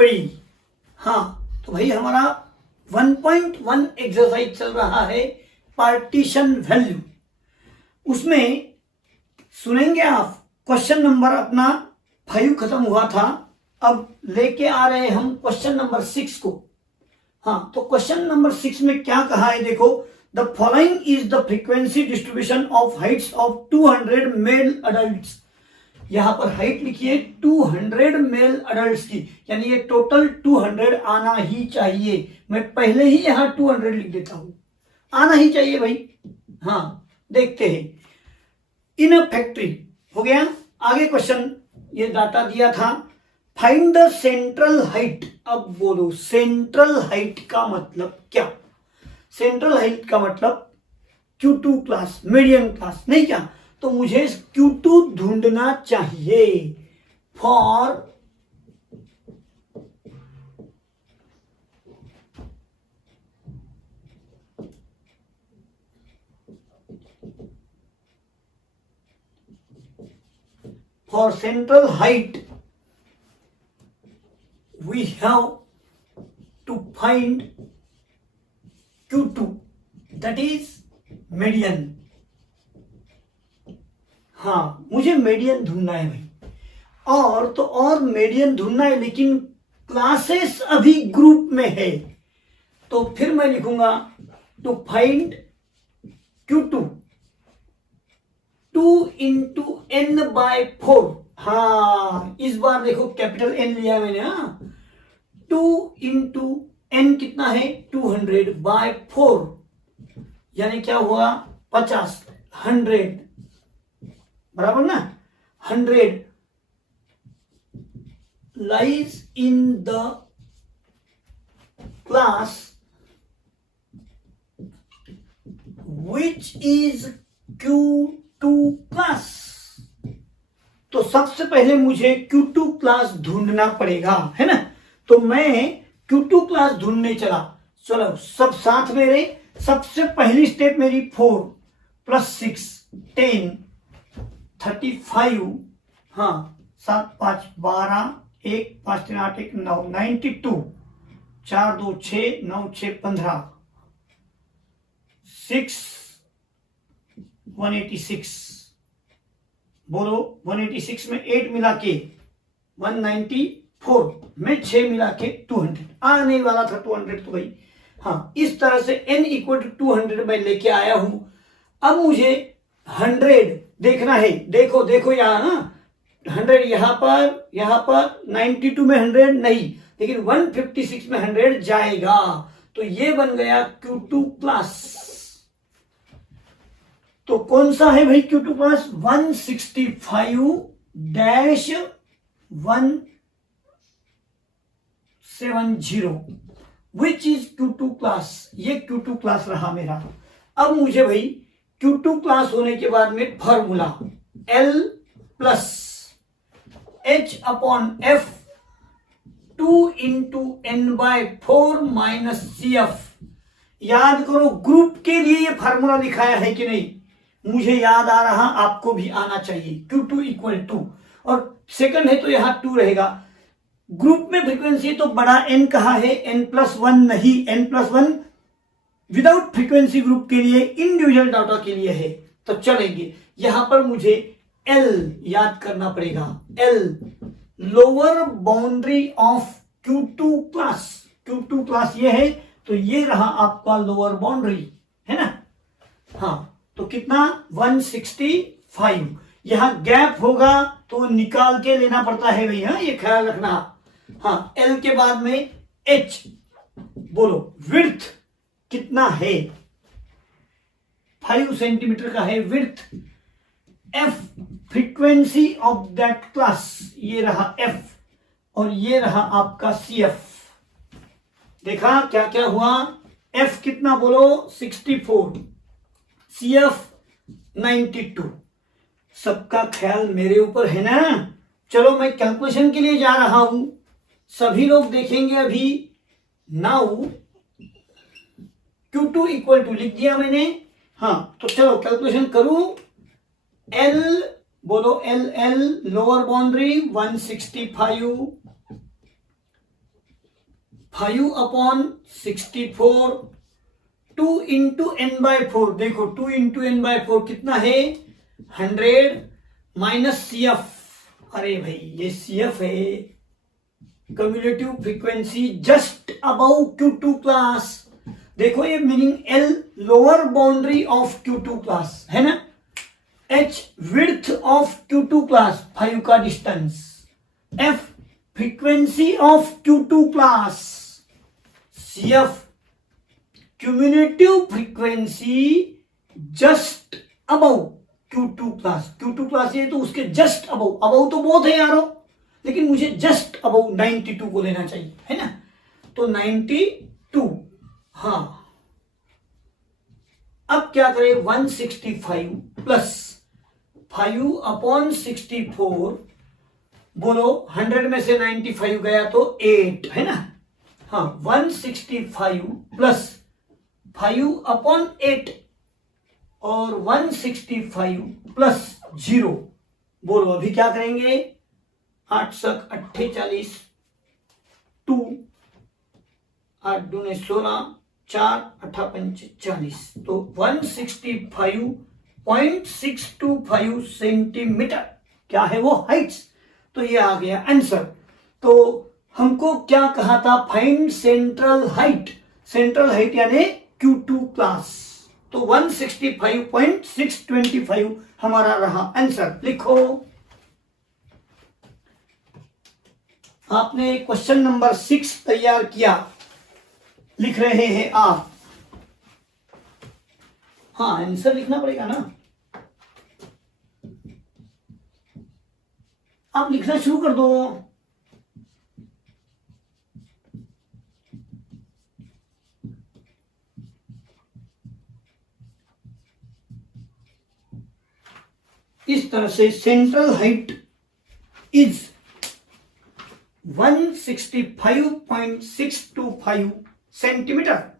Everybody. हाँ, तो भाई हमारा 1.1 एक्सरसाइज चल रहा है पार्टीशन वैल्यू। उसमें सुनेंगे आप, क्वेश्चन नंबर अपना 5 खत्म हुआ था, अब लेके आ रहे हम क्वेश्चन नंबर 6 को। हाँ, तो क्वेश्चन नंबर 6 में क्या कहा है देखो, the following is the frequency distribution of heights of 200 male adults. यहां पर हाइट लिखिए 200 मेल अडल्ट्स की, यानी ये टोटल 200 आना ही चाहिए। मैं पहले ही यहां 200 लिख देता हूं, आना ही चाहिए भाई। हाँ, देखते हैं। इन अ फैक्ट्री हो गया। आगे क्वेश्चन ये डाटा दिया था, फाइंड द सेंट्रल हाइट। अब बोलो सेंट्रल हाइट का मतलब क्या? सेंट्रल हाइट का मतलब Q2 क्लास, मीडियम क्लास नहीं क्या? तो मुझे Q2 ढूंढना चाहिए for central height we have to find Q2, that is median। हाँ, मुझे मीडियन ढूंढना है भाई, और मीडियन ढूंढना है, लेकिन क्लासेस अभी ग्रुप में है। तो फिर मैं लिखूंगा to find Q2 2 into n/4। हाँ, इस बार देखो कैपिटल N लिया मैंने। हाँ, 2 इंटू n कितना है 200/4, यानी क्या हुआ 50, 100 बराबर ना। 100 lies in the class which is Q2 class. तो सबसे पहले मुझे Q2 क्लास ढूंढना पड़ेगा, है ना। तो मैं Q2 क्लास ढूंढने चला। चलो सब साथ मेरे। सबसे पहली स्टेप मेरी 4 + 6 10 35। हाँ, 7 5 12 1 5 3 8 1 9 92 4 2 6 9 6 15 6 186। बोलो 186 में 8 मिला के 194 में 6 मिला के 200 आने वाला था 200। तो भाई हाँ, इस तरह से n = 200 मैं लेके आया हूं। अब मुझे 100 देखना है। देखो देखो यहां ना 100 यहां पर 92 में 100 नहीं, लेकिन 156 में 100 जाएगा। तो ये बन गया Q2 क्लास। तो कौन सा है भाई Q2 class? 165-170 which is Q2 class. ये Q2 क्लास रहा मेरा। अब मुझे भाई Q2 क्लास होने के बाद में formula L + H/F 2 into n/4 - CF। याद करो, ग्रुप के लिए ये फार्मूला दिखाया है कि नहीं? मुझे याद आ रहा, आपको भी आना चाहिए। Q2 = और सेकंड है तो यहां 2 रहेगा। ग्रुप में फ्रीक्वेंसी तो बड़ा N कहा है, n+1 नहीं, n+1 विदाउट फ्रीक्वेंसी ग्रुप के लिए, इंडिविजुअल डाटा के लिए है। तो चलेंगे, यहां पर मुझे L याद करना पड़ेगा। L lower boundary of Q2 class. Q2 class ये है, तो ये रहा आपका लोअर बाउंड्री, है ना। हाँ, तो कितना 165। यहां गैप होगा तो निकाल के लेना पड़ता है भैया, ये ख्याल रखना। हाँ, L के बाद में H। बोलो विड्थ कितना है? 5 सेंटीमीटर का है width. F frequency of that class, ये रहा F, और ये रहा आपका CF। देखा क्या क्या हुआ? F कितना बोलो 64, CF 92। सबका ख्याल मेरे ऊपर है ना। चलो मैं कैलकुलेशन के लिए जा रहा हूं, सभी लोग देखेंगे अभी। नाउ Q2 = लिख दिया मैंने। हाँ, तो चलो कैलकुलेशन करूं। L बोलो L lower boundary 165 5/64, 2 into n/4, देखो 2 इंटू n/4 कितना है 100 माइनस CF, अरे भाई ये CF है, cumulative frequency just above Q2 class. देखो ये meaning L lower boundary of Q2 class है ना, H width of Q2 class 5 का distance, F frequency of Q2 class, CF cumulative frequency just above Q2 class. Q2 class ये तो उसके just above, above तो बहुत है यारो, लेकिन मुझे जस्ट अबव 92 को लेना चाहिए है ना, तो 92। हाँ अब क्या करें, 165 प्लस 5/64, बोलो 100 में से 95 गया तो 8 है ना, हाँ 165 प्लस 5/8 और 165 प्लस 0, बोलो अभी क्या करेंगे, 8 सक 48, 2 8 दूने 16, 4 8 पंच 40, तो 165.625 सेंटीमीटर क्या है वो हाइट्स, तो ये आ गया आंसर। तो हमको क्या कहा था, find central height, central height यानी Q2 क्लास, तो 165.625 हमारा रहा आंसर। लिखो, आपने क्वेश्चन नंबर 6 तैयार किया, लिख रहे हैं आप, हाँ आंसर लिखना पड़ेगा ना, आप लिखना शुरू कर दो। इस तरह से central height is 165.625 centimetre.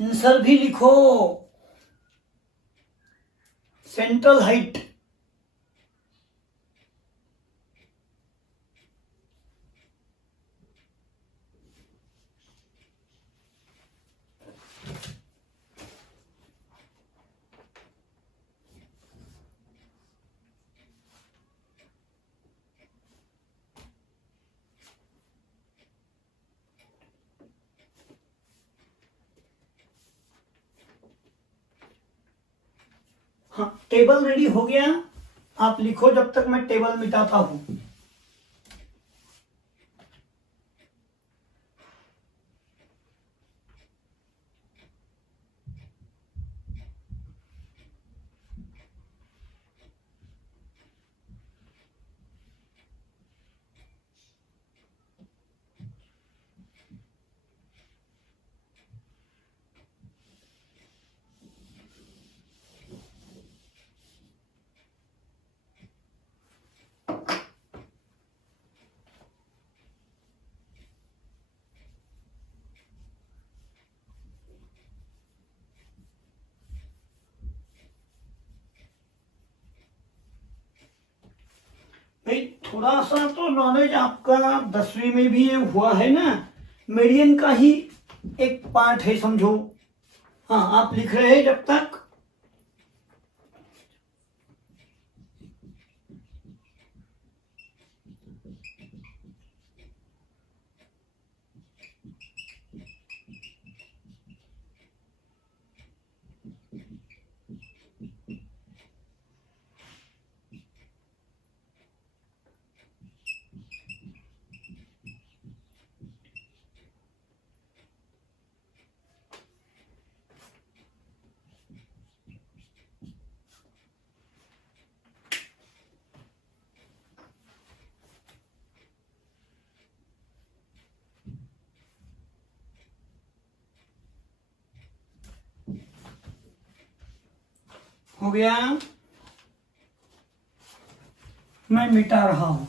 Answer भी लिखो, सेंट्रल हाइट हाँ टेबल रेडी हो गया, आप लिखो जब तक मैं टेबल मिटाता हूं। थोड़ा सा तो नॉलेज आपका 10वीं में भी ये हुआ है ना, मीडियन का ही एक पार्ट है समझो। हाँ, आप लिख रहे हैं जब तक। हो गया, मैं मिटा रहा हूं।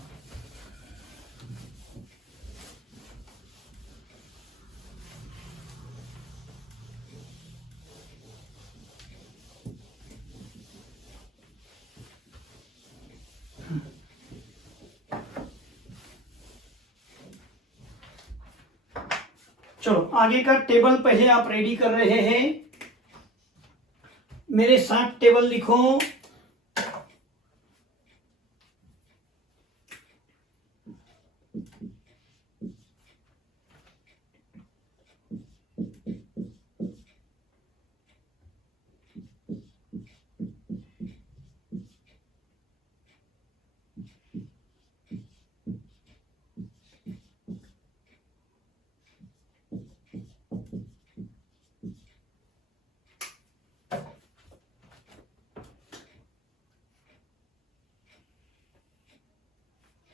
चलो आगे का टेबल पहले आप रेडी कर रहे हैं, मेरे साथ टेबल लिखो।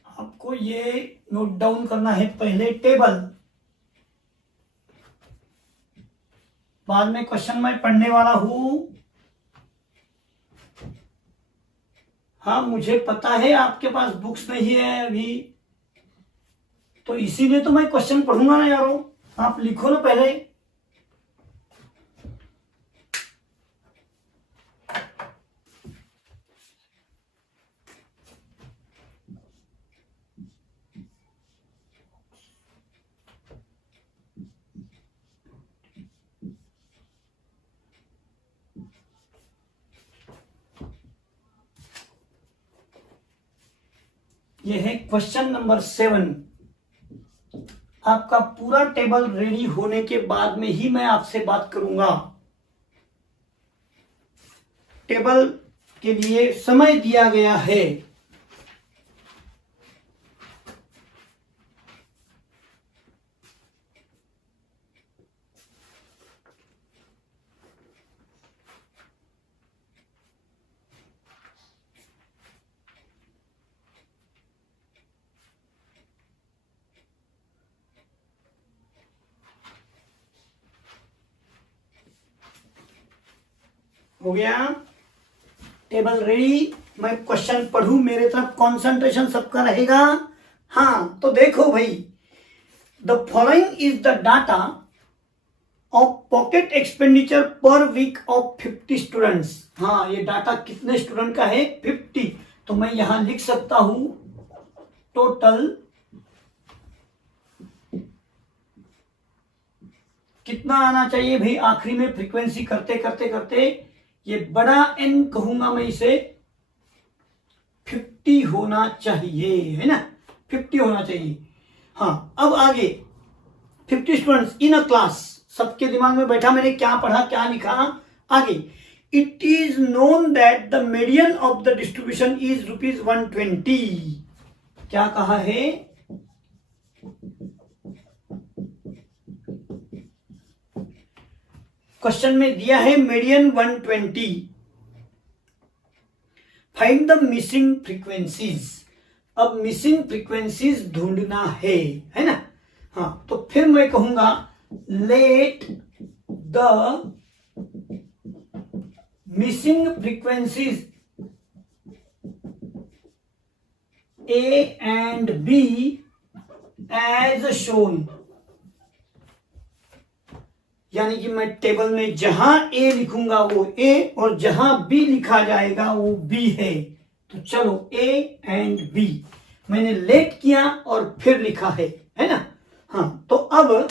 आपको ये नोट डाउन करना है, पहले टेबल, बाद में क्वेश्चन मैं पढ़ने वाला हूं। हाँ, मुझे पता है आपके पास बुक्स नहीं है अभी, तो इसीलिए तो मैं क्वेश्चन पढ़ूंगा ना यारो। आप लिखो ना पहले। ये है क्वेश्चन नंबर 7। आपका पूरा टेबल रेडी होने के बाद में ही मैं आपसे बात करूंगा। टेबल के लिए समय दिया गया है हो गया, टेबल रेडी। मैं क्वेश्चन पढ़ूं, मेरे तरफ कंसंट्रेशन सबका रहेगा। हाँ, तो देखो भाई, the following is the data of pocket expenditure per week of 50 students. हाँ, ये डाटा कितने स्टूडेंट का है? 50। तो मैं यहां लिख सकता हूं टोटल कितना आना चाहिए भाई। आखिरी में फ्रीक्वेंसी करते करते करते ये बड़ा एन कहूंगा मैं इसे, 50 होना चाहिए, है ना, 50 होना चाहिए। हाँ, अब आगे 50 स्टूडेंट्स इन अ क्लास, सबके दिमाग में बैठा, मैंने क्या पढ़ा क्या लिखा। आगे, it is known that the median of the distribution is ₹120। क्या कहा है? क्वेश्चन में दिया है median 120। Find the missing frequencies. अब मिसिंग फ्रीक्वेंसीज ढूंढना है ना। हाँ, तो फिर मैं कहूंगा let the missing frequencies A and B as shown. यानी कि मैं टेबल में जहां ए लिखूंगा वो ए और जहां बी लिखा जाएगा वो बी है। तो चलो ए एंड बी, मैंने लेट किया और फिर लिखा है ना। हाँ, तो अब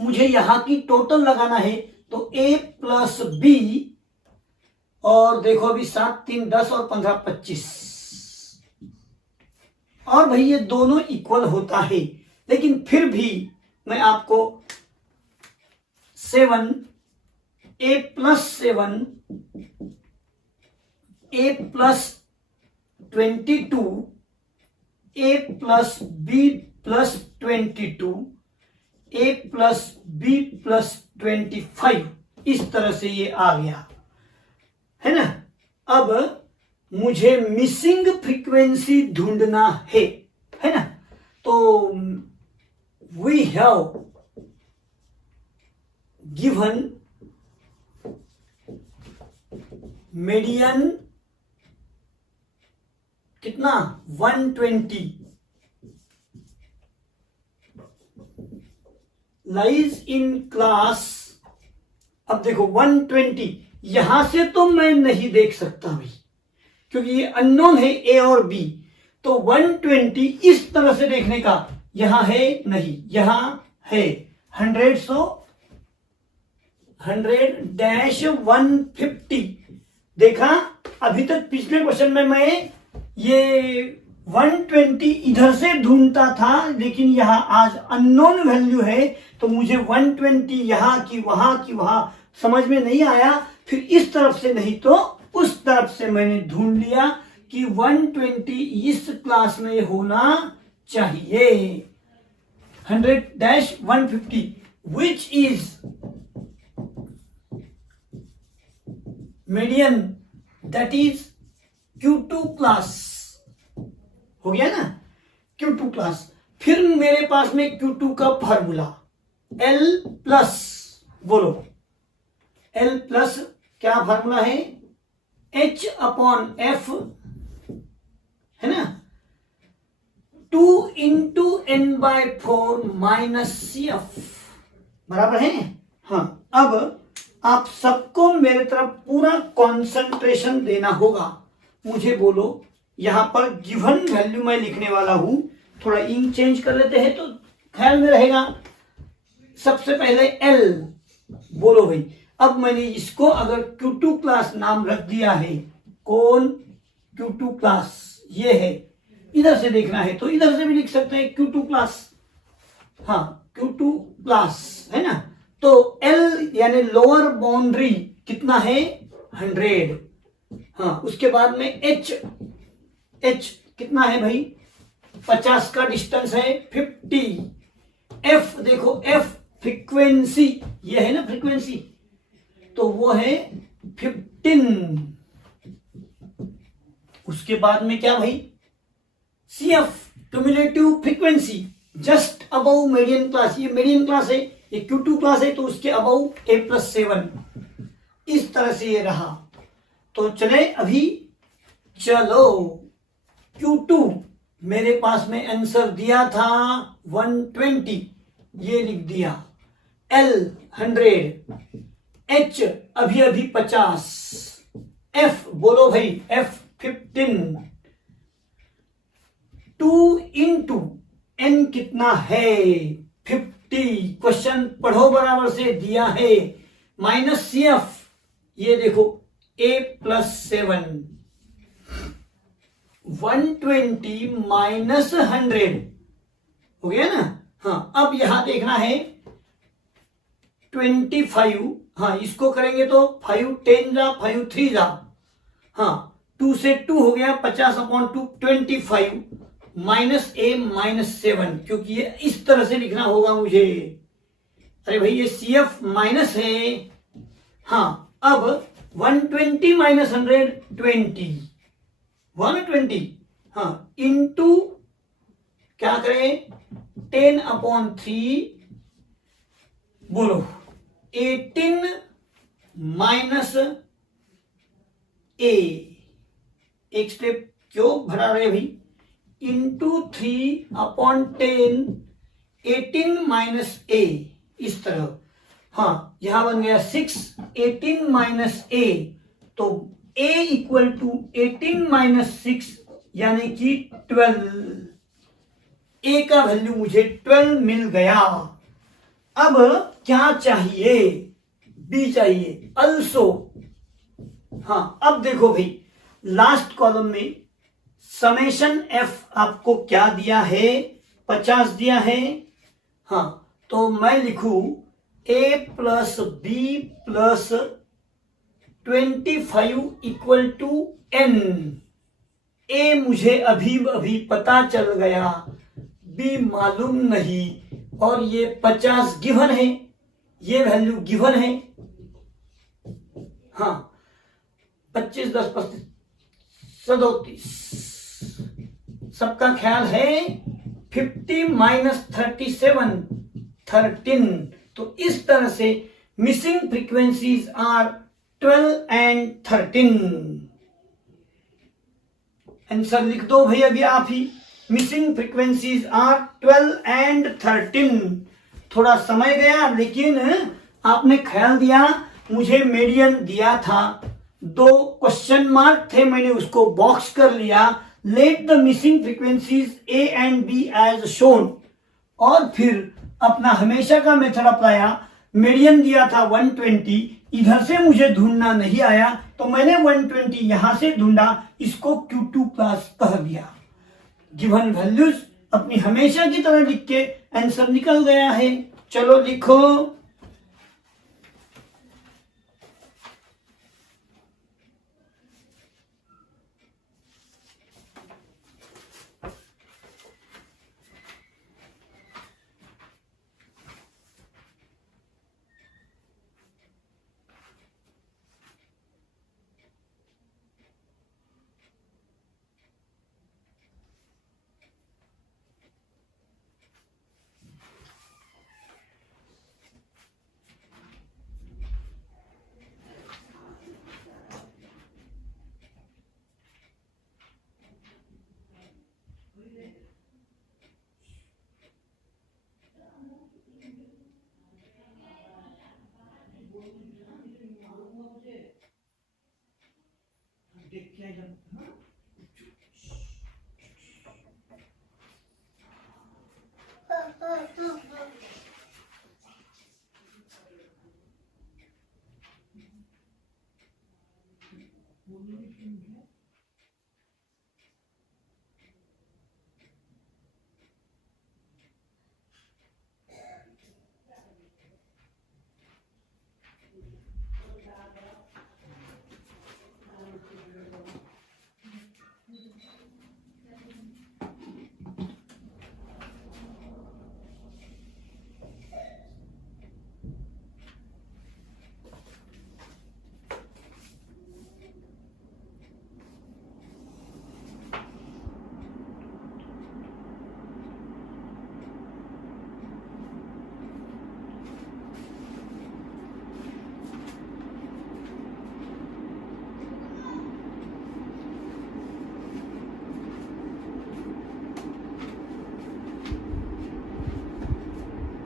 मुझे यहां की टोटल लगाना है, तो a प्लस बी, और देखो अभी 7 3 10 और 15 25, और भाई ये दोनों इक्वल होता है, लेकिन फिर भी मैं आपको 7 a plus 7 a plus 22 a plus b plus 22 a plus b plus 25, इस तरह से ये आ गया है ना। अब मुझे मिसिंग फ्रीक्वेंसी ढूंढना है ना। तो वी हैव गिवन मीडियन कितना 120 लाइज इन क्लास। अब देखो 120 यहां से तो मैं नहीं देख सकता भाई, क्योंकि ये अननोन है a और b। तो 120 इस तरह से देखने का यहां है नहीं, यहां है 100, सो 100-150। देखा, अभी तक पिछले क्वेश्चन में मैं ये 120 इधर से ढूंढता था, लेकिन यहां आज अननोन वैल्यू है, तो मुझे 120 यहां की वहां समझ में नहीं आया। फिर इस तरफ से नहीं तो उस तरफ से मैंने ढूंढ लिया कि 120 इस क्लास में होना चाहिए। 100-150 which is median, that is Q2 class. हो गया ना, Q2 क्लास। फिर मेरे पास में Q2 का फार्मूला L प्लस, बोलो L प्लस क्या फार्मूला है, H अपॉन F है ना, 2 इंटू n/4 माइनस CF बराबर है। हाँ, अब आप सबको मेरे तरफ पूरा कंसंट्रेशन देना होगा। मुझे बोलो, यहां पर गिवन वैल्यू मैं लिखने वाला हूं, थोड़ा इंक चेंज कर लेते हैं तो ख्याल में रहेगा। सबसे पहले L, बोलो भाई। अब मैंने इसको अगर Q2 क्लास नाम रख दिया है, कौन Q2 क्लास ये है, इधर से देखना है तो इधर से भी लिख सकते हैं Q2 क्लास। हाँ, Q2 क्लास है ना। तो L यानी लोअर बाउंड्री कितना है 100। हाँ, उसके बाद में H कितना है भाई, 50 का डिस्टेंस है 50। F देखो, F फ्रीक्वेंसी, ये है ना फ्रीक्वेंसी, तो वो है 15। उसके बाद में क्या भाई, CF cumulative frequency just above median class. ये मीडियन क्लास है, ये Q2 क्लास है, तो उसके अबव a प्लस 7। इस तरह से ये रहा। तो चले अभी, चलो Q2 मेरे पास में आंसर दिया था 120, ये लिख दिया। L 100, H अभी 50, F बोलो भाई F 15, 2 इंटू n कितना है 50। क्वेश्चन पढ़ो बराबर से, दिया है माइनस CF, ये देखो a प्लस 7, 120 माइनस 100 हो गया ना। हाँ, अब यहां देखना है 25। हाँ, इसको करेंगे तो 5 10 जा, 5 3 जा। हाँ, 2 से 2 हो गया, 50/2 25 माइनस a माइनस 7, क्योंकि ये इस तरह से लिखना होगा मुझे। अरे भाई ये CF माइनस है। हाँ, अब 120 माइनस 100 20, 120। हाँ, इंटू क्या करें 10/3, बोलो 18 माइनस a। एक स्टेप क्यों भरा रहे भाई, इंटू 3/10, 18 माइनस a, इस तरह। हाँ, यहां बन गया 6, 18 माइनस a, तो a इक्वल टू 18 माइनस 6 यानी कि 12। ए का वैल्यू मुझे 12 मिल गया। अब क्या चाहिए? बी चाहिए अल्सो। हाँ, अब देखो भाई, लास्ट कॉलम में समेशन एफ आपको क्या दिया है? 50 दिया है। हाँ, तो मैं लिखूं A plus B plus 25 equal to N. ए मुझे अभी अभी पता चल गया, बी मालूम नहीं, और ये 50 गिवन है, ये वैल्यू गिवन है। हाँ, 25 10 35 37, सबका ख्याल है 50 माइनस 37 13। तो इस तरह से missing frequencies are 12 and 13। Answer लिख दो भाई अभी आप ही। Missing frequencies are 12 and 13। थोड़ा समय गया, लेकिन आपने ख्याल दिया। मुझे मीडियन दिया था, 2 क्वेश्चन मार्क थे, मैंने उसको बॉक्स कर लिया। Let the missing frequencies A and B as shown, और फिर अपना हमेशा का मेथड अपनाया। मीडियन दिया था 120, इधर से मुझे ढूंढना नहीं आया, तो मैंने 120 यहां से ढूंढा, इसको Q2 प्लस कह दिया। गिवन वैल्यूज अपनी हमेशा की तरह लिख के आंसर निकल गया है। चलो लिखो।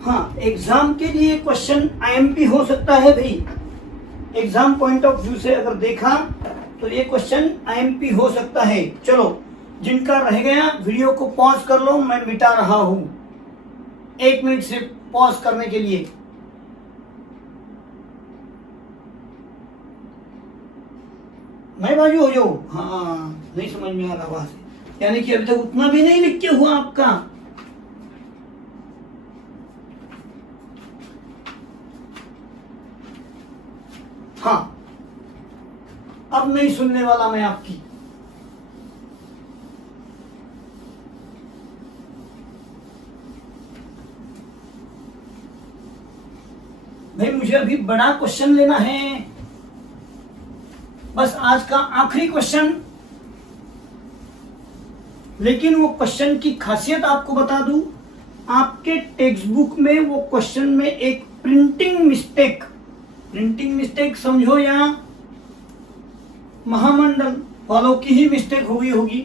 हाँ, एग्जाम के लिए क्वेश्चन आईएमपी हो सकता है भाई। एग्जाम पॉइंट ऑफ व्यू से अगर देखा तो ये क्वेश्चन आईएमपी हो सकता है। चलो, जिनका रह गया वीडियो को पॉज कर लो, मैं मिटा रहा हूं 1 मिनट से पॉज करने के लिए। मैं बाजू हो जाओ। हाँ, नहीं समझ में आ रहा बात, यानी कि अभी तक उतना भी नहीं लिख के हुआ आपका। हाँ, अब नहीं सुनने वाला मैं आपकी। भाई मुझे अभी बड़ा क्वेश्चन लेना है, बस आज का आखिरी क्वेश्चन। लेकिन वो क्वेश्चन की खासियत आपको बता दूं, आपके टेक्स्ट बुक में वो क्वेश्चन में एक प्रिंटिंग मिस्टेक समझो या महामंडल वालों की ही मिस्टेक हुई होगी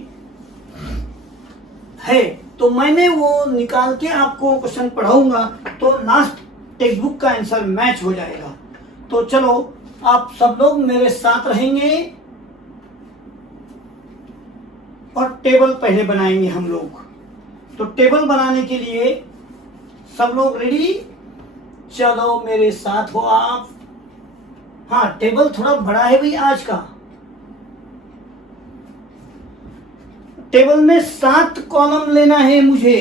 है, तो मैंने वो निकाल के आपको क्वेश्चन पढ़ाऊंगा, तो लास्ट टेक्स्ट बुक का आंसर मैच हो जाएगा। तो चलो, आप सब लोग मेरे साथ रहेंगे। और टेबल पहले बनाएंगे हम लोग। तो टेबल बनाने के लिए सब लोग रेडी? चलो मेरे साथ हो आप। हाँ, टेबल थोड़ा बड़ा है भाई आज का। टेबल में 7 कॉलम लेना है मुझे।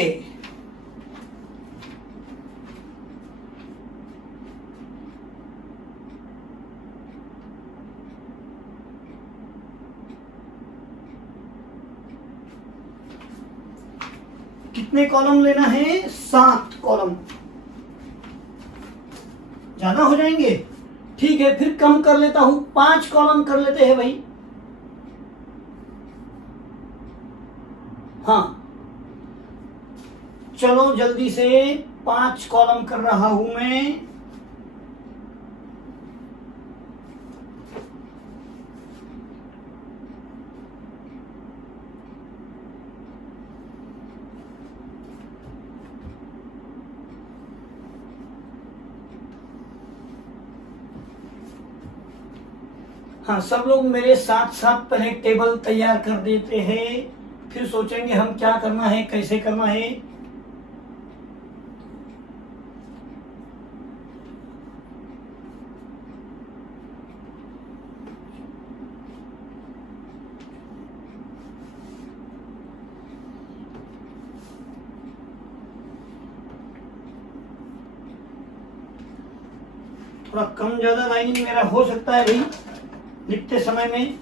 कितने कॉलम लेना है? 7 कॉलम। ज्यादा हो जाएंगे? ठीक है, फिर कम कर लेता हूं, 5 कॉलम कर लेते हैं भाई। हाँ, चलो जल्दी से 5 कॉलम कर रहा हूं मैं। हाँ, सब लोग मेरे साथ साथ पहले टेबल तैयार कर देते हैं, फिर सोचेंगे हम क्या करना है, कैसे करना है। थोड़ा कम ज्यादा लाइनिंग मेरा हो सकता है भाई लिखते समय में।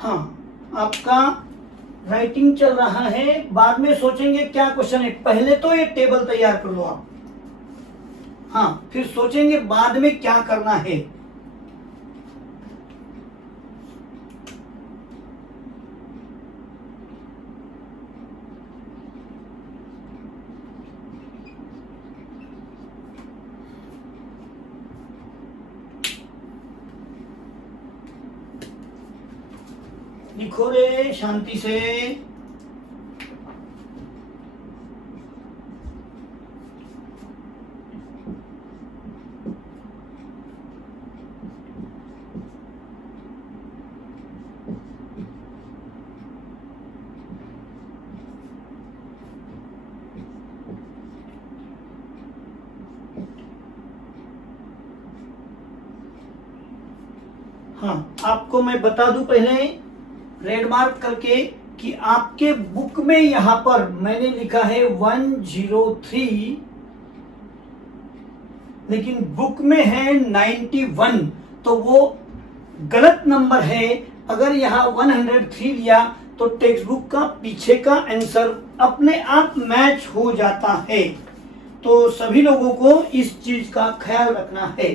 हाँ, आपका राइटिंग चल रहा है, बाद में सोचेंगे क्या क्वेश्चन है। पहले तो ये टेबल तैयार कर लो आप। हाँ, फिर सोचेंगे बाद में क्या करना है। लिखो रे शांति से। हाँ, आपको मैं बता दूं पहले रेड मार्क करके कि आपके बुक में यहां पर मैंने लिखा है 103, लेकिन बुक में है 91, तो वो गलत नंबर है। अगर यहां 103 लिया तो टेक्स्ट बुक का पीछे का आंसर अपने आप मैच हो जाता है। तो सभी लोगों को इस चीज का ख्याल रखना है।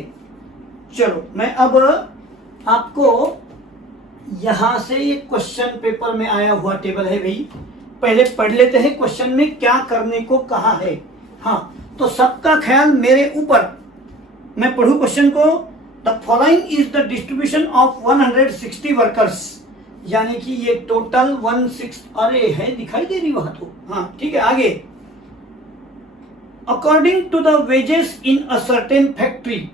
चलो, मैं अब आपको यहां से ये क्वेश्चन पेपर में आया हुआ टेबल है भाई, पहले पढ़ लेते हैं क्वेश्चन में क्या करने को कहा है। हाँ, तो सबका ख्याल मेरे ऊपर। मैं पढ़ू क्वेश्चन को। The following is the distribution of 160 workers, यानी कि ये टोटल 16। अरे है, दिखाई दे रही वहां तो। हाँ ठीक है, आगे। According to the wages in a certain factory,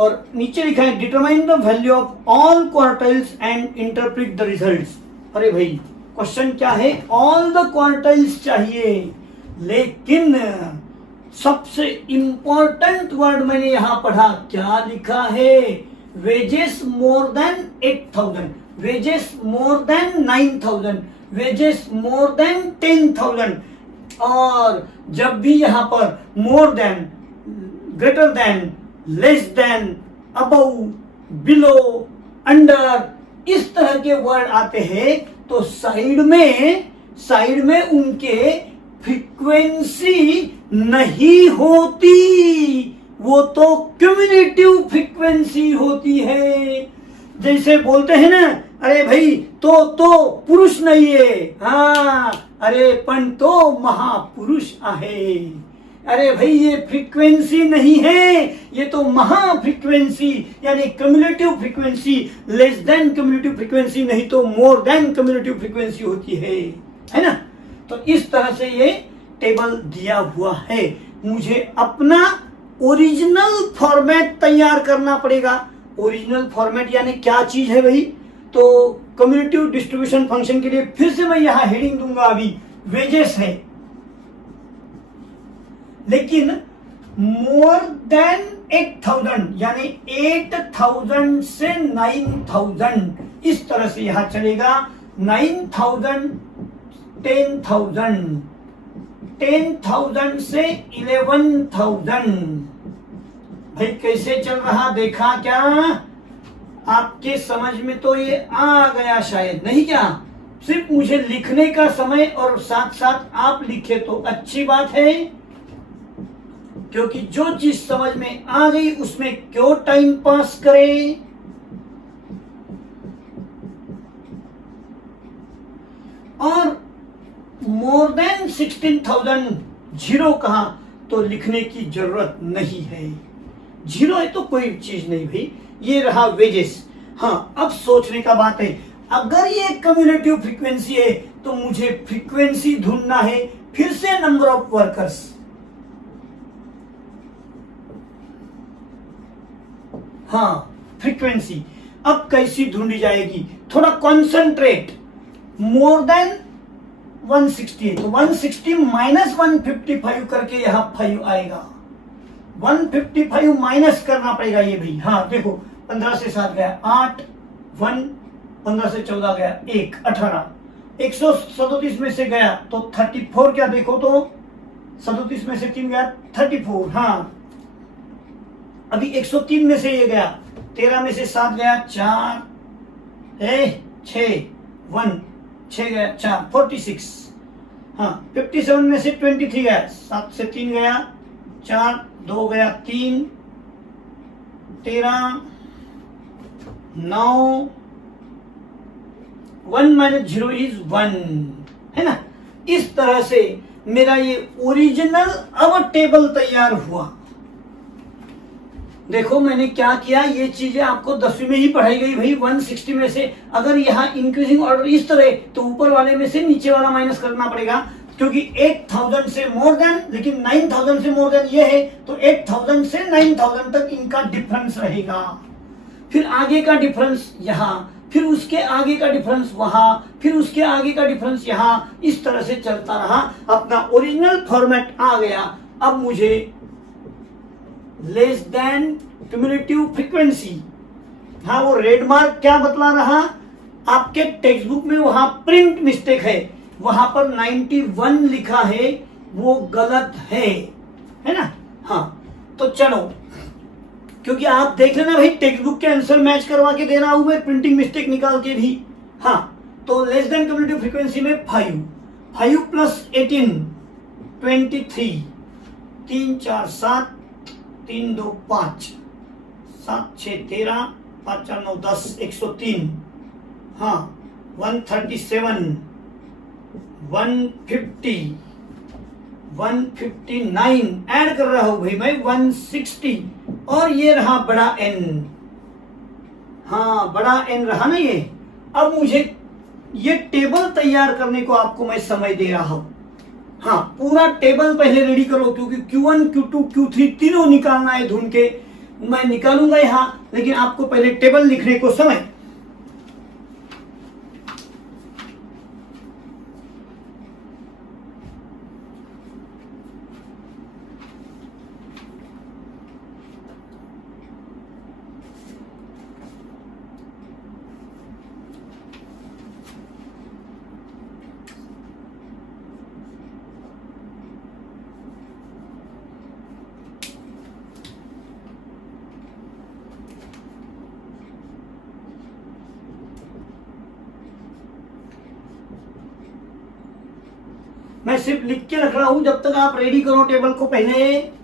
और नीचे लिखा है determine the value of all quartiles and interpret the results. अरे भाई, क्वेश्चन क्या है? ऑल द क्वार्टाइल्स चाहिए, लेकिन सबसे इंपॉर्टेंट वर्ड मैंने यहां पढ़ा, क्या लिखा है? Wages more than 8,000, wages more than 9,000, wages more than 10,000। और जब भी यहां पर more than, greater than, less than, above, below, under, इस तरह के वर्ड आते हैं तो साइड में उनके फ्रीक्वेंसी नहीं होती, वो तो क्यूमुलेटिव फ्रीक्वेंसी होती है। जैसे बोलते हैं ना, अरे भाई तो पुरुष नहीं है, हाँ अरे पण तो महापुरुष आहे। अरे भाई ये फ्रीक्वेंसी नहीं है, ये तो महा फ्रीक्वेंसी यानी cumulative frequency, less than cumulative frequency नहीं तो मोर देन क्यूमुलेटिव फ्रीक्वेंसी होती है ना। तो इस तरह से ये टेबल दिया हुआ है। मुझे अपना ओरिजिनल फॉर्मेट तैयार करना पड़ेगा। ओरिजिनल फॉर्मेट यानी क्या चीज है भाई? तो कम्युलेटिव डिस्ट्रीब्यूशन फंक्शन के लिए फिर से मैं यहां हेडिंग दूंगा, अभी वेजेस है, लेकिन मोर देन 8000 यानी 8000 से 9000 इस तरह से यहां चलेगा। 9000 10,000 10,000 से 11,000। भाई कैसे चल रहा देखा क्या? आपके समझ में तो ये आ गया शायद, नहीं क्या? सिर्फ मुझे लिखने का समय और साथ साथ आप लिखे तो अच्छी बात है, क्योंकि जो चीज समझ में आ गई उसमें क्यों टाइम पास करें। और मोर देन 16,000 जीरो कहा तो लिखने की जरूरत नहीं है। जीरो है तो कोई चीज नहीं भाई। ये रहा वेजेस। हाँ, अब सोचने का बात है, अगर ये कम्युलेटिव फ्रीक्वेंसी है तो मुझे फ्रीक्वेंसी ढूंढना है। फिर से नंबर ऑफ वर्कर्स, हाँ फ्रीक्वेंसी अब कैसी ढूंढी जाएगी? थोड़ा कॉन्सेंट्रेट। मोर देन 160 तो 160 माइनस 155 करके यहां 5 आएगा। 155 माइनस करना पड़ेगा ये भी। हाँ देखो, 15 से 7 गया 8, 1 15 से 14 गया 1 18, 137 में से गया तो 34 क्या देखो तो 37 में से 3 गया 34। हाँ अभी 103 में से ये गया, 13 में से 7 गया 4 6 1 6 गया 4 46। हाँ 57 में से 23 गया, 7 से 3 गया 4 2 गया 3 13 9 1 माइनस 0 इज 1, है ना। इस तरह से मेरा ये ओरिजिनल अब टेबल तैयार हुआ। देखो मैंने क्या किया, ये चीजें आपको 10वीं में ही पढ़ाई गई भाई। 160 में से अगर यहाँ इंक्रीजिंग ऑर्डर इस तरह तो ऊपर वाले में से नीचे वाला माइनस करना पड़ेगा, क्योंकि 8000 से मोर देन, लेकिन 9000 से मोर देन ये है तो 8000 से 9000 तक इनका डिफरेंस रहेगा। फिर आगे का डिफरेंस यहाँ, फिर उसके आगे का डिफरेंस वहां, फिर उसके आगे का डिफरेंस यहाँ, इस तरह से चलता रहा। अपना ओरिजिनल फॉर्मेट आ गया। अब मुझे लेस देन क्यूमुलेटिव फ्रीक्वेंसी, हाँ वो रेड मार्क क्या बतला रहा? आपके टेक्स्ट बुक में वहां प्रिंट मिस्टेक है, वहां पर 91 लिखा है, वो गलत है ना। हाँ तो चलो, क्योंकि आप देख लेना भाई, टेक्स्ट बुक के आंसर मैच करवा के दे रहा हूं मैं, प्रिंटिंग मिस्टेक निकाल के भी। हाँ तो लेस देन क्यूमुलेटिव फ्रीक्वेंसी में 5 प्लस 18 23, 3 4 7 3 2 5 7 6 13 5 4 9 10 103। हाँ 137 150 159 ऐड कर रहा हूं भाई मैं 160। और ये रहा बड़ा एन, हाँ बड़ा एन रहा ना ये। अब मुझे ये टेबल तैयार करने को आपको मैं समय दे रहा हूं। हाँ पूरा टेबल पहले रेडी करो, क्योंकि Q1 Q2 Q3 तीनों निकालना है ढूंढ के। मैं निकालूंगा यहां, लेकिन आपको पहले टेबल लिखने को समय। मैं सिर्फ लिख के रख रहा हूं, जब तक आप रेडी करो टेबल को पहले।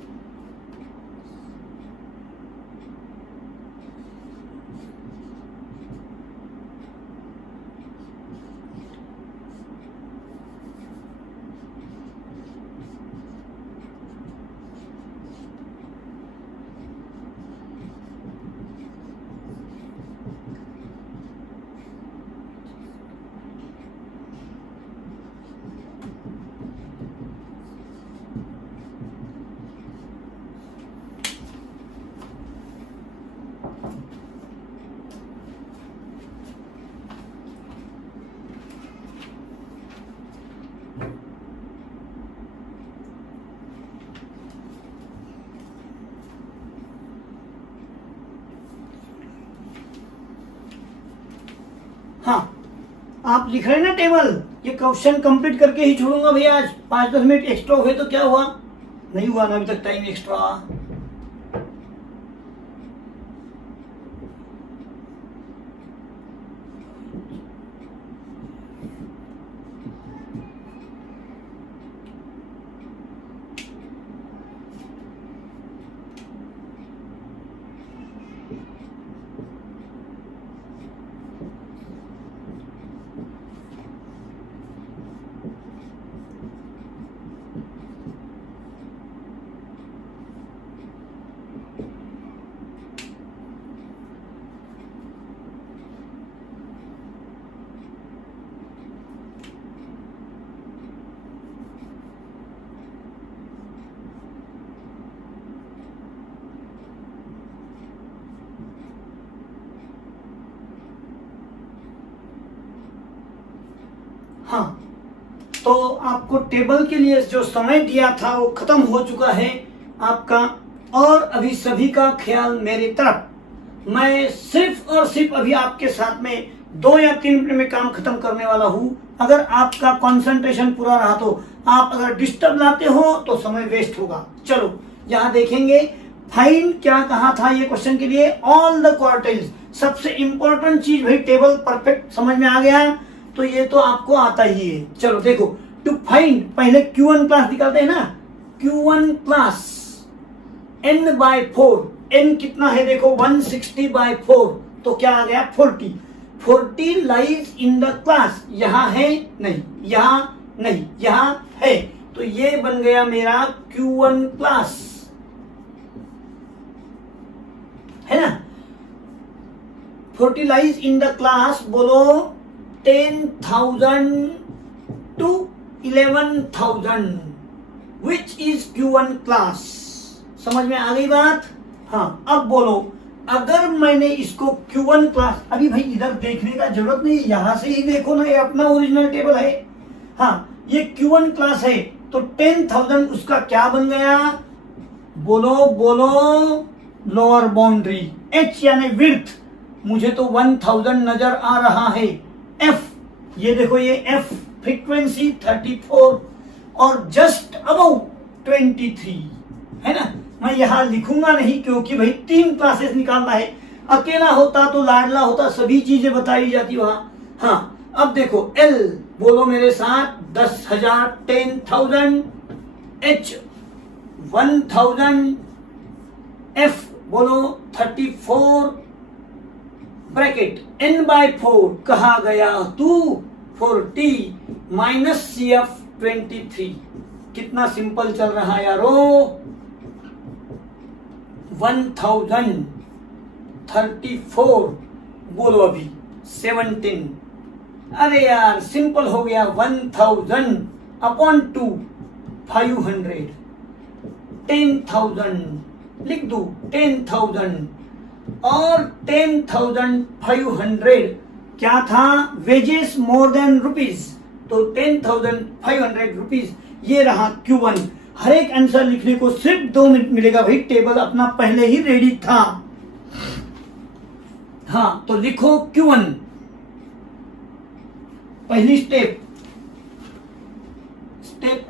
हाँ, आप लिख रहे हैं ना टेबल, ये क्वेश्चन कंप्लीट करके ही छोड़ूंगा भैया। आज 5-10 मिनट एक्स्ट्रा हुए तो क्या हुआ, नहीं हुआ ना अभी तक टाइम एक्स्ट्रा। हाँ, तो आपको टेबल के लिए जो समय दिया था वो खत्म हो चुका है आपका, और अभी सभी का ख्याल मेरी तरफ। मैं सिर्फ और सिर्फ अभी आपके साथ में 2 या 3 मिनट में काम खत्म करने वाला हूं। अगर आपका कंसंट्रेशन पूरा रहा तो, आप अगर डिस्टर्ब लाते हो तो समय वेस्ट होगा। चलो यहां देखेंगे, फाइंड क्या कहा था ये क्वेश्चन के लिए, ऑल द क्वार्टाइल्स। सबसे इंपॉर्टेंट चीज भाई, टेबल परफेक्ट समझ में आ गया तो ये तो आपको आता ही है। चलो देखो, टू फाइंड, पहले Q1 क्लास निकालते हैं ना, Q1 क्लास n/4, n कितना है देखो 160/4, तो क्या आ गया 40। 40 लाइज इन द क्लास, यहां है नहीं, यहां नहीं, यहां है, तो ये बन गया मेरा Q1 क्लास, है ना। 40 लाइज इन द क्लास, बोलो 10,000 to 11,000, which is Q1 class. समझ में आ गई बात। हाँ, अब बोलो, अगर मैंने इसको Q1 क्लास, अभी भाई इधर देखने का जरूरत नहीं, यहां से ही देखो ना, ये अपना ओरिजिनल टेबल है। हाँ, ये Q1 क्लास है, तो 10,000 उसका क्या बन गया, बोलो बोलो, लोअर बाउंड्री, H यानी विड्थ, मुझे तो 1000 नजर आ रहा है। F, ये देखो ये F फ्रीक्वेंसी 34 और जस्ट अबव 23, है ना। मैं यहां लिखूंगा नहीं क्योंकि भाई 3 क्लासेस निकालना है, अकेला होता तो लाडला होता, सभी चीजें बताई जाती वहां। हाँ, अब देखो L, बोलो मेरे साथ, 10,000, 10,000, H 1000, F बोलो 34, ब्रैकेट n/4 कहा गया तू 40 माइनस CF 23। कितना सिंपल चल रहा यारो, 1034, बोलो अभी 17। अरे यार सिंपल हो गया, 1000 अपॉन 2 500, 10,000 लिख दू, 10,000 और 10,500 क्या था, वेजेस मोर देन रुपीज, तो 10,500 रुपीज, ये रहा Q1। हर एक आंसर लिखने को सिर्फ 2 मिनट मिलेगा भाई, टेबल अपना पहले ही रेडी था। हाँ, तो लिखो Q1, पहली स्टेप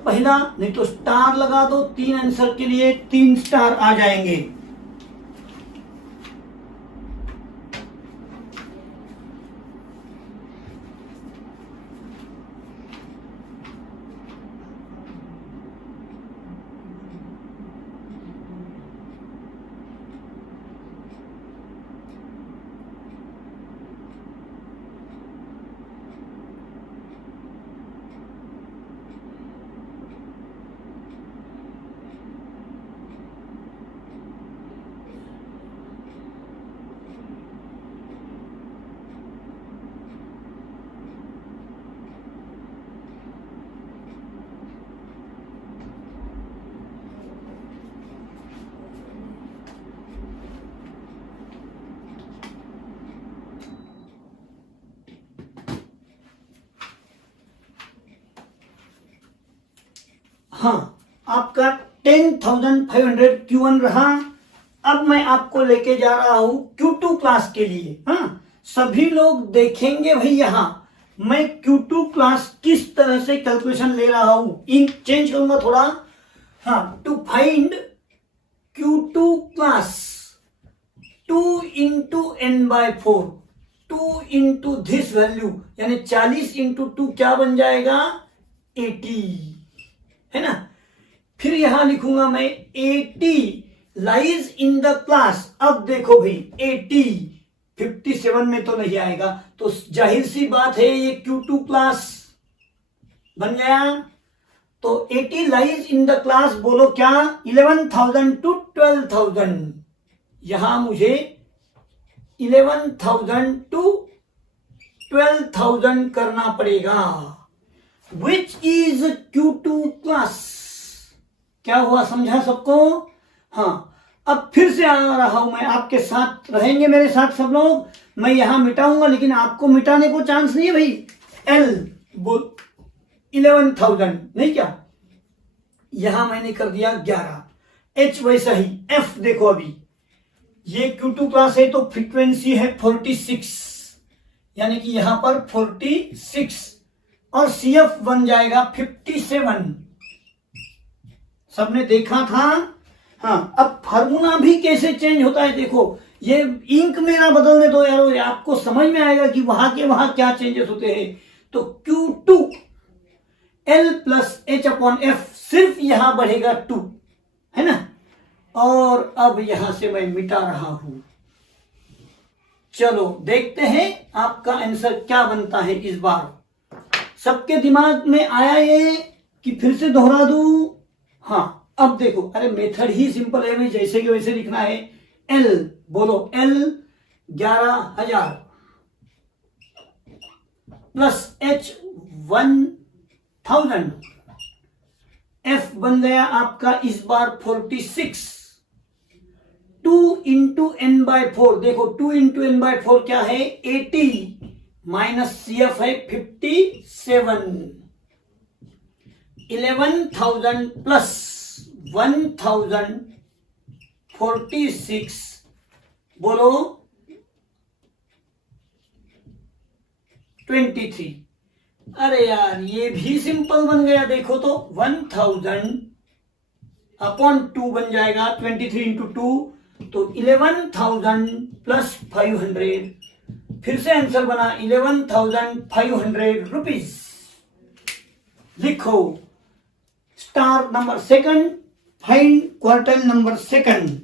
पहला, नहीं तो स्टार लगा दो, 3 आंसर के लिए 3 स्टार आ जाएंगे। हाँ, आपका 10,500 Q1 रहा। अब मैं आपको लेके जा रहा हूं Q2 क्लास के लिए। हाँ, सभी लोग देखेंगे भाई यहां मैं Q2 क्लास किस तरह से कैलकुलेशन ले रहा हूं। इन चेंज करूंगा थोड़ा। हाँ, to find Q2 class 2 into n/4, 2 into this value, यानी 40 इंटू 2 क्या बन जाएगा 80, है ना। फिर यहां लिखूंगा मैं 80 लाइज इन द क्लास। अब देखो भाई 80 57 में तो नहीं आएगा, तो जाहिर सी बात है ये Q2 क्लास बन गया। तो 80 लाइज इन द क्लास बोलो क्या 11,000 टू 12,000। यहां मुझे 11,000 टू 12,000 करना पड़ेगा, विच इज Q2 क्लास। क्या हुआ, समझा सबको। हाँ, अब फिर से आ रहा हूं मैं आपके साथ, रहेंगे मेरे साथ सब लोग। मैं यहां मिटाऊंगा, लेकिन आपको मिटाने को चांस नहीं है भाई। L बोल 11,000 नहीं, क्या यहां मैंने कर दिया 11। H वैसा ही। F देखो, अभी ये Q2 क्लास है तो फ्रीक्वेंसी है 46, यानी कि यहां पर 46 और CF बन जाएगा 57। सबने देखा था। हाँ, अब फार्मूला भी कैसे चेंज होता है देखो। ये इंक मेरा बदलने दो यार, आपको समझ में आएगा कि वहां के वहां क्या चेंजेस होते हैं। तो Q2 L प्लस H/F, सिर्फ यहां बढ़ेगा 2, है ना। और अब यहां से मैं मिटा रहा हूं। चलो देखते हैं आपका आंसर क्या बनता है इस बार। सबके दिमाग में आया ये कि फिर से दोहरा दूं। हाँ, अब देखो, अरे मेथड ही सिंपल है, जैसे कि वैसे लिखना है। L बोलो, L 11,000 प्लस H 1,000, F बन गया आपका इस बार 46। 2 इंटू n/4, देखो 2 इंटू n/4 क्या है 80, माइनस CF है 57। 11,000 प्लस 1,000 46 बोलो 23। अरे यार ये भी सिंपल बन गया, देखो तो 1,000 अपॉन 2 बन जाएगा 23 इंटू 2, तो 11,000 प्लस 500। फिर से आंसर बना 11,500 रुपीज। लिखो star number second, find quartile number second.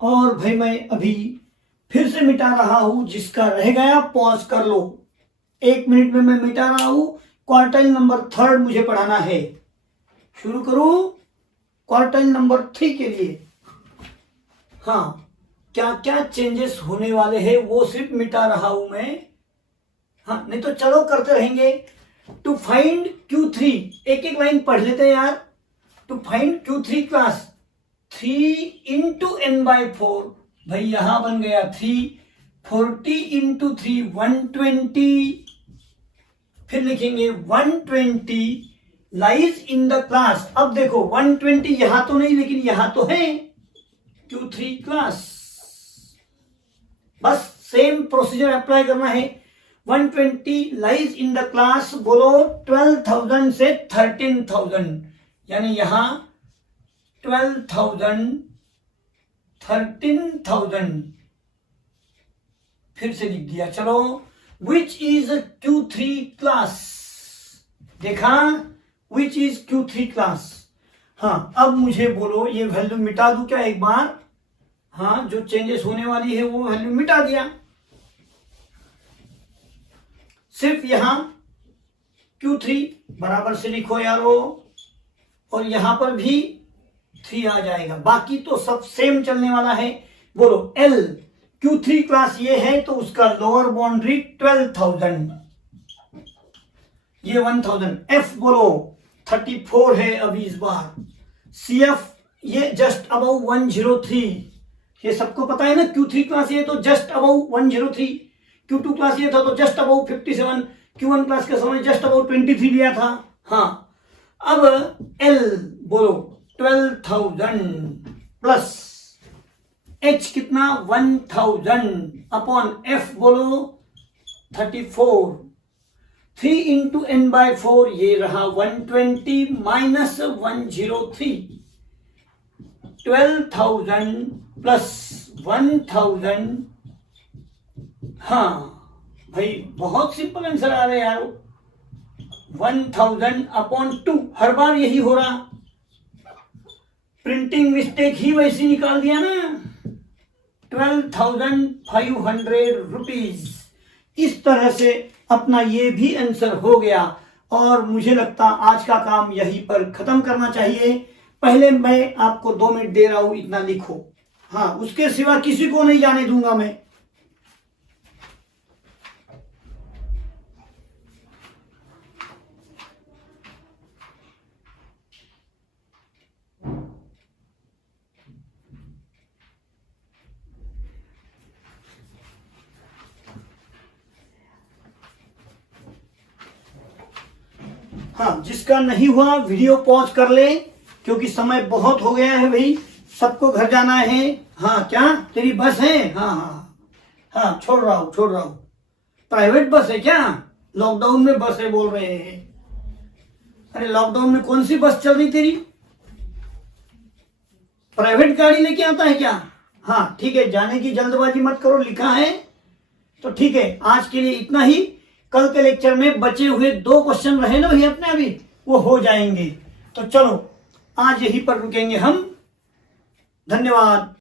और भाई मैं अभी फिर से मिटा रहा हूं, जिसका रह गया पॉज कर लो। 1 मिनट में मैं मिटा रहा हूं। क्वार्टाइल नंबर 3 मुझे पढ़ाना है। शुरू करूं क्वार्टाइल नंबर 3 के लिए। हाँ, क्या क्या चेंजेस होने वाले हैं वो सिर्फ मिटा रहा हूं मैं। हाँ, नहीं तो चलो करते रहेंगे। टू फाइंड Q3, एक एक लाइन पढ़ लेते हैं यार। To find Q3 class 3 into n/4, भाई यहां बन गया 3। 40 इंटू 3 120, फिर लिखेंगे 120 लाइज इन द क्लास। अब देखो 120 यहां तो नहीं, लेकिन यहां तो है Q3 क्लास। बस सेम प्रोसीजर अप्लाई करना है। 120 लाइज इन द क्लास, बोलो 12,000 से 13,000, यानी यहां 12,000 13,000 फिर से लिख दिया। चलो, विच इज Q3 क्लास, देखा विच इज Q3 क्लास। हाँ, अब मुझे बोलो ये वैल्यू मिटा दूं क्या एक बार? हाँ, जो चेंजेस होने वाली है वो वैल्यू मिटा दिया, सिर्फ यहां Q3 बराबर से लिखो यारो, और यहां पर भी 3 आ जाएगा, बाकी तो सब सेम चलने वाला है। बोलो L Q3 क्लास ये है तो उसका लोअर बाउंड्री 12,000, ये 1,000। F बोलो 34 है अभी इस बार। CF ये जस्ट अबाउ 103, ये सबको पता है ना, Q3 क्लास ये तो जस्ट अबाउ 103, Q2 क्लास ये था तो जस्ट अबाउ 57, Q1 क्लास के समय जस्ट अबाउ 23 लिया था। हाँ, अब L बोलो 12,000 प्लस H कितना 1,000 अपॉन F बोलो 34, 3 इंटू n बाय 4 ये रहा 120 माइनस 103, 12,000 प्लस 1,000। हाँ भाई, बहुत सिंपल आंसर आ रहे हैं यारो, 1,000 अपॉन 2, हर बार यही हो रहा, प्रिंटिंग मिस्टेक ही वैसी निकाल दिया ना, 12,500 रुपीज। इस तरह से अपना ये भी आंसर हो गया, और मुझे लगता आज का काम यहीं पर खत्म करना चाहिए। पहले मैं आपको 2 मिनट दे रहा हूं, इतना लिखो। हाँ, उसके सिवा किसी को नहीं जाने दूंगा मैं। हाँ, जिसका नहीं हुआ वीडियो पॉज कर ले, क्योंकि समय बहुत हो गया है भाई, सबको घर जाना है। हाँ, क्या तेरी बस है? हाँ हाँ हाँ, छोड़ रहा हूँ। प्राइवेट बस है क्या? लॉकडाउन में बस है बोल रहे हैं। अरे लॉकडाउन में कौन सी बस चल रही तेरी? प्राइवेट गाड़ी लेके आता है क्या? हाँ ठीक है, जाने की जल्दबाजी मत करो, लिखा है तो ठीक है। आज के लिए इतना ही। कल के लेक्चर में बचे हुए 2 क्वेश्चन रहे ना भैया अपने, अभी वो हो जाएंगे। तो चलो आज यहीं पर रुकेंगे हम। धन्यवाद।